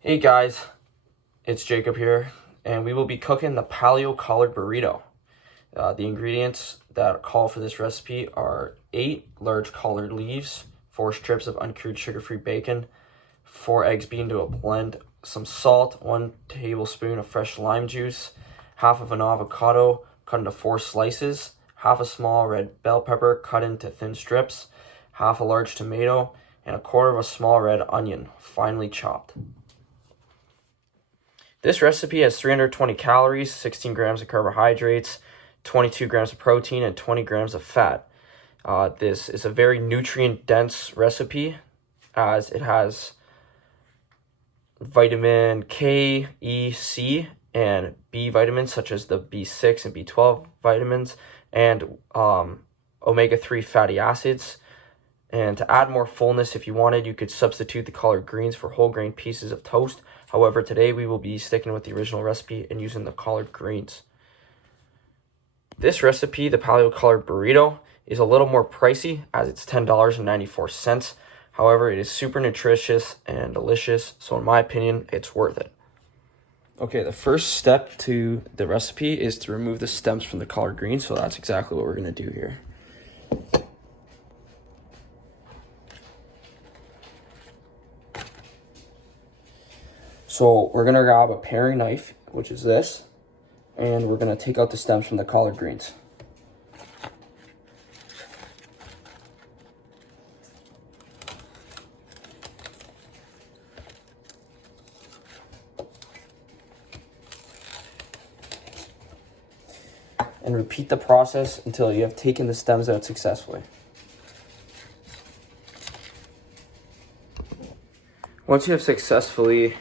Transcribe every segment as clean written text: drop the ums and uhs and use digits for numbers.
Hey guys, it's Jacob here, and we will be cooking the paleo collard burrito. The ingredients that call for this recipe are 8 large collard leaves, 4 strips of uncured sugar-free bacon, 4 eggs beaten to a blend, some salt, 1 tablespoon of fresh lime juice, half of an avocado cut into 4 slices, half a small red bell pepper cut into thin strips, half a large tomato, and a quarter of a small red onion, finely chopped. This recipe has 320 calories, 16 grams of carbohydrates, 22 grams of protein, and 20 grams of fat. This is a very nutrient-dense recipe as it has vitamin K, E, C, and B vitamins such as the B6 and B12 vitamins, and omega-3 fatty acids. And to add more fullness, if you wanted, you could substitute the collard greens for whole grain pieces of toast. However, today we will be sticking with the original recipe and using the collard greens. This recipe, the paleo collard burrito, is a little more pricey as it's $10.94. However, it is super nutritious and delicious, so in my opinion, it's worth it. Okay, the first step to the recipe is to remove the stems from the collard greens, so that's exactly what we're going to do here. So we're going to grab a paring knife, which is this, and we're going to take out the stems from the collard greens. And repeat the process until you have taken the stems out successfully. Once you have successfully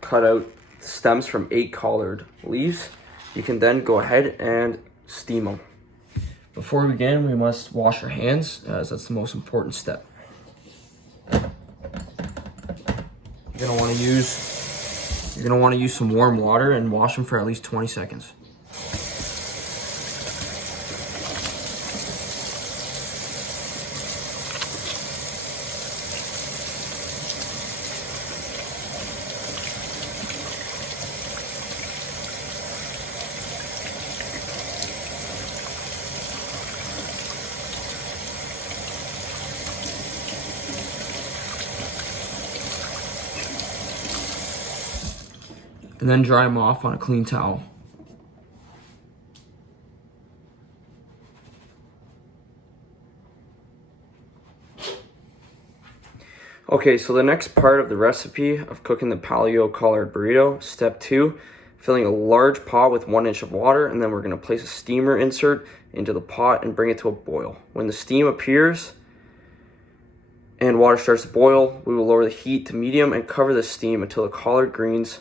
cut out the stems from 8 collard leaves, you can then go ahead and steam them. Before we begin, we must wash our hands, as that's the most important step. You're gonna want to use some warm water and wash them for at least 20 seconds. And then dry them off on a clean towel. Okay, so the next part of the recipe of cooking the paleo collard burrito, step 2, filling a large pot with 1 inch of water, and then we're going to place a steamer insert into the pot and bring it to a boil. When the steam appears and water starts to boil, we will lower the heat to medium and cover the steam until the collard greens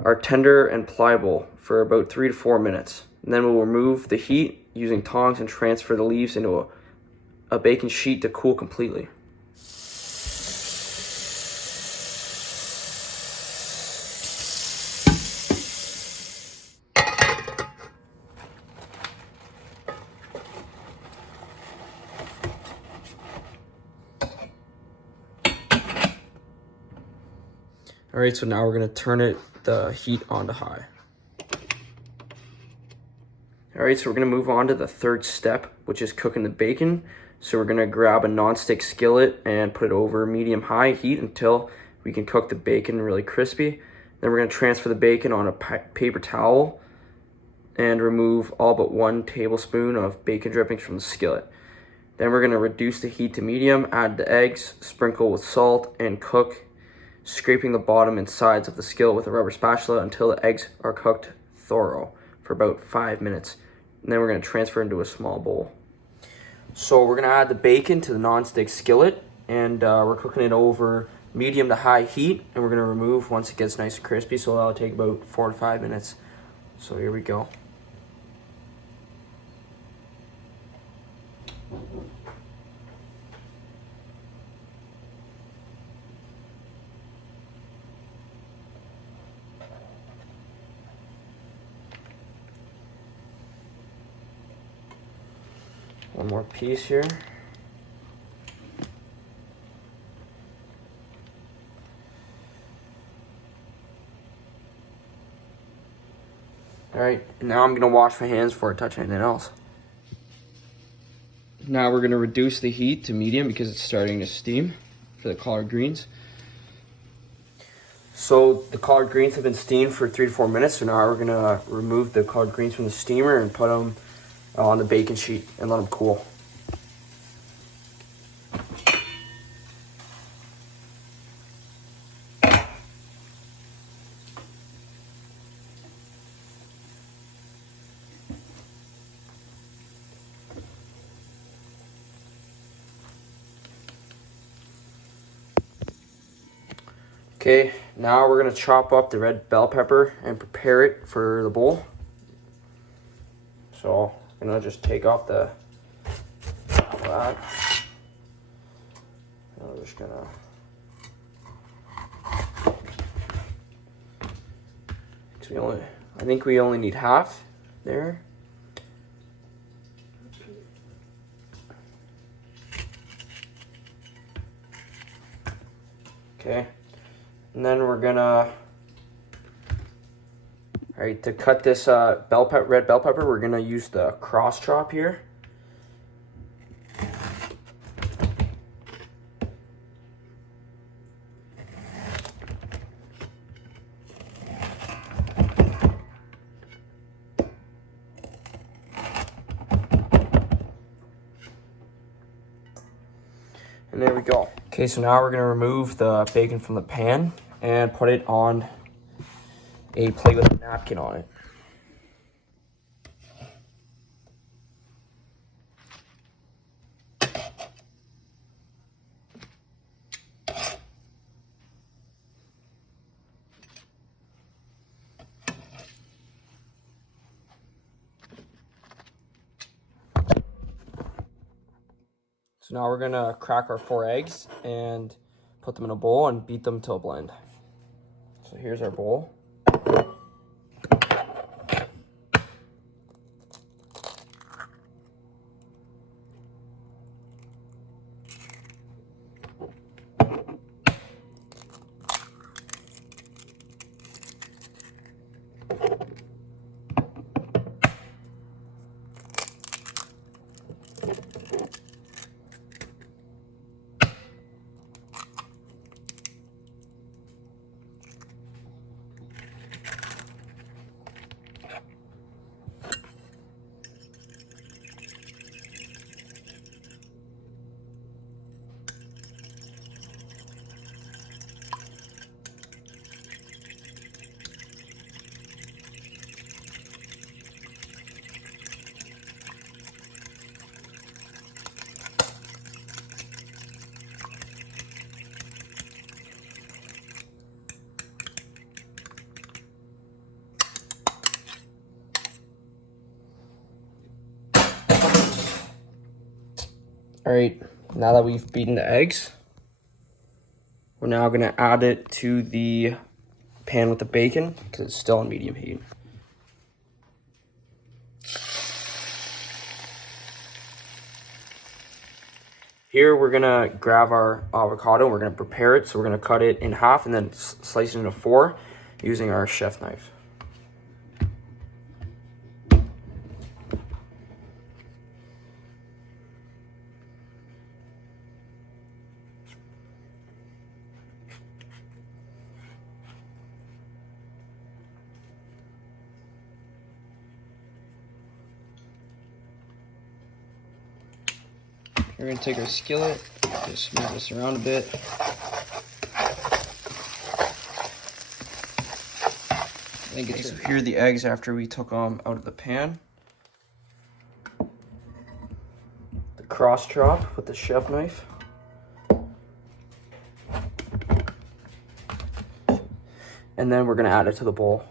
are tender and pliable for about 3 to 4 minutes. And then we'll remove the heat using tongs and transfer the leaves into a baking sheet to cool completely. All right, so now we're gonna turn the heat on to high. All right, so we're gonna move on to the third step, which is cooking the bacon. So we're gonna grab a non-stick skillet and put it over medium-high heat until we can cook the bacon really crispy. Then we're gonna transfer the bacon on a paper towel and remove all but 1 tablespoon of bacon drippings from the skillet. Then we're gonna reduce the heat to medium, add the eggs, sprinkle with salt, and cook, scraping the bottom and sides of the skillet with a rubber spatula until the eggs are cooked thorough for about 5 minutes. And then we're going to transfer into a small bowl. So we're going to add the bacon to the non-stick skillet, and we're cooking it over medium to high heat, and we're going to remove once it gets nice and crispy, so that'll take about 4 to 5 minutes. So here we go. One more piece here. All right, now I'm gonna wash my hands before I touch anything else. Now we're gonna reduce the heat to medium because it's starting to steam for the collard greens. So the collard greens have been steamed for 3 to 4 minutes, so now we're gonna remove the collard greens from the steamer and put them on the bacon sheet and let them cool. Okay, now we're gonna chop up the red bell pepper and prepare it for the bowl. So I'm gonna just take off the top of that. And I'm just gonna I think we only need half there. Okay, and then we're gonna, all right, to cut this red bell pepper, we're gonna use the cross chop here. And there we go. Okay, so now we're gonna remove the bacon from the pan and put it on a plate with a napkin on it. So now we're gonna crack our 4 eggs and put them in a bowl and beat them to a blend. So here's our bowl. All right, now that we've beaten the eggs, we're now gonna add it to the pan with the bacon because it's still on medium heat. Here we're gonna grab our avocado and we're gonna prepare it. So we're gonna cut it in half and then slice it into 4 using our chef knife. We're gonna take our skillet, just move this around a bit. And get so here are the eggs after we took them out of the pan. The cross chop with the chef knife. And then we're gonna add it to the bowl.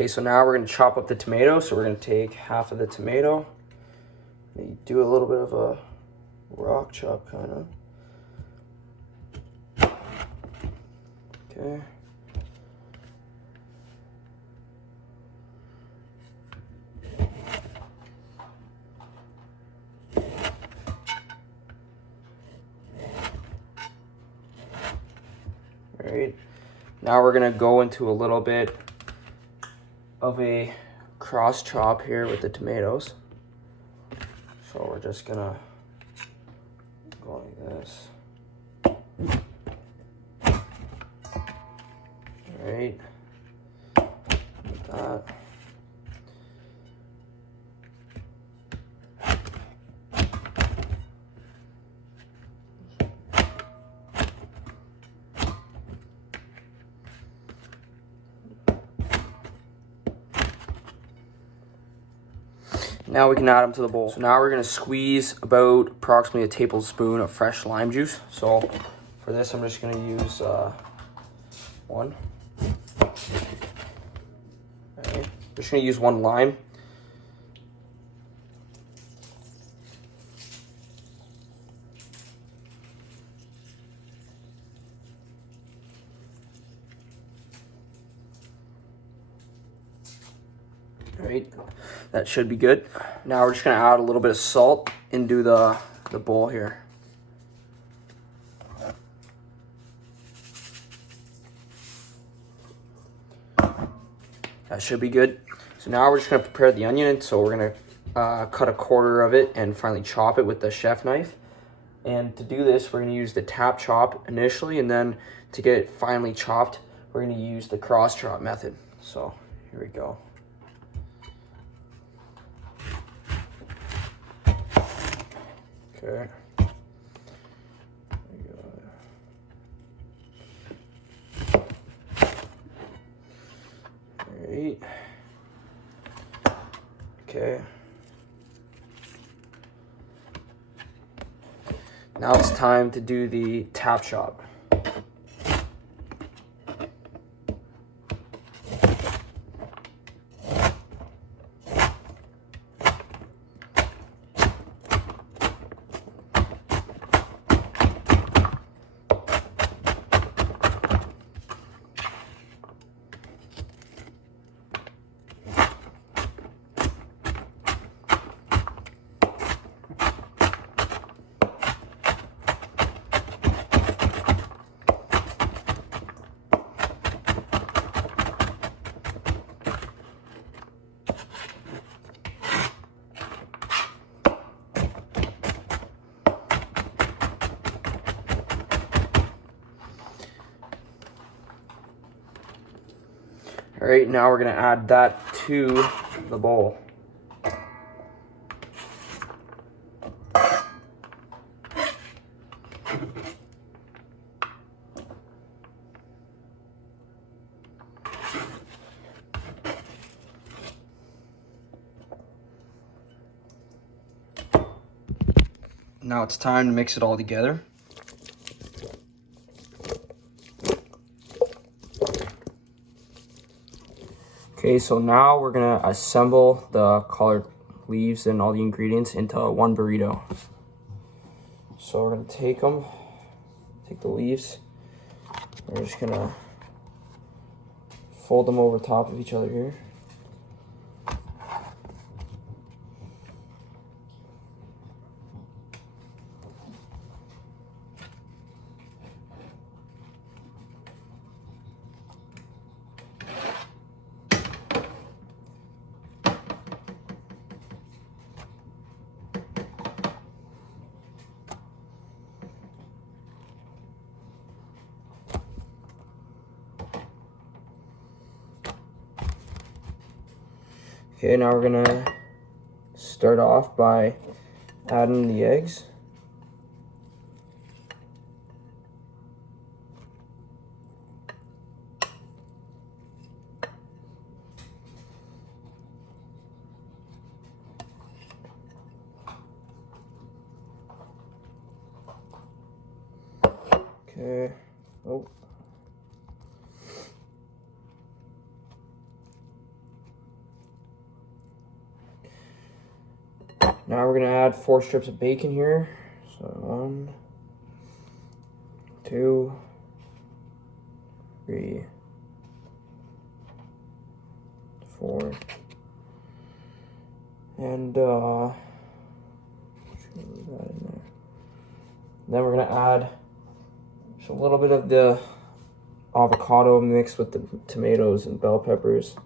Okay, so now we're gonna chop up the tomato. So we're gonna take half of the tomato. You do a little bit of a rock chop, kind of. Okay. All right. Now we're gonna go into a little bit of a cross chop here with the tomatoes. So we're just gonna go like this. All right. Like that. Now we can add them to the bowl. So now we're gonna squeeze about approximately a tablespoon of fresh lime juice. So for this, I'm just gonna use one. Okay. Just gonna use one lime. Right, that should be good. Now we're just gonna add a little bit of salt into the bowl here. That should be good. So now we're just gonna prepare the onion. So we're gonna cut a quarter of it and finally chop it with the chef knife. And to do this, we're gonna use the tap chop initially, and then to get it finely chopped, we're gonna use the cross chop method. So here we go. Okay. Alright. Okay. Now it's time to do the tap chop. All right, now we're gonna add that to the bowl. Now it's time to mix it all together. Okay, so now we're gonna assemble the collard leaves and all the ingredients into one burrito. So we're gonna take the leaves. We're just gonna fold them over top of each other here. Okay, now we're gonna start off by adding the eggs. Okay. Oh. Now we're gonna add 4 strips of bacon here. So 1, 2, 3, 4, and then we're gonna add just a little bit of the avocado mixed with the tomatoes and bell peppers.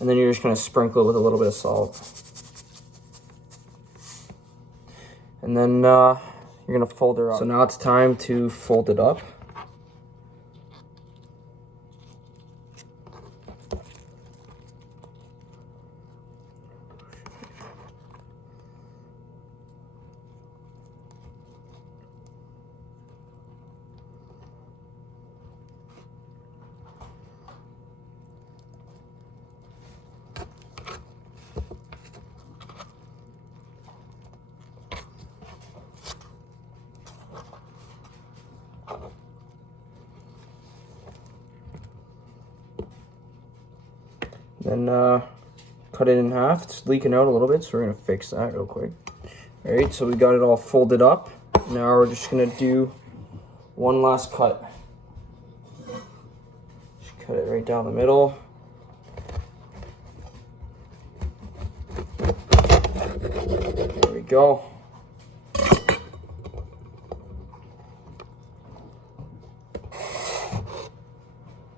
And then you're just going to sprinkle it with a little bit of salt. And then you're going to fold it up. So now it's time to fold it up. Then cut it in half. It's leaking out a little bit, so we're gonna fix that real quick. All right, so we got it all folded up. Now we're just gonna do one last cut. Just cut it right down the middle. There we go.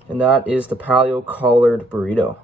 And that is the paleo collared burrito.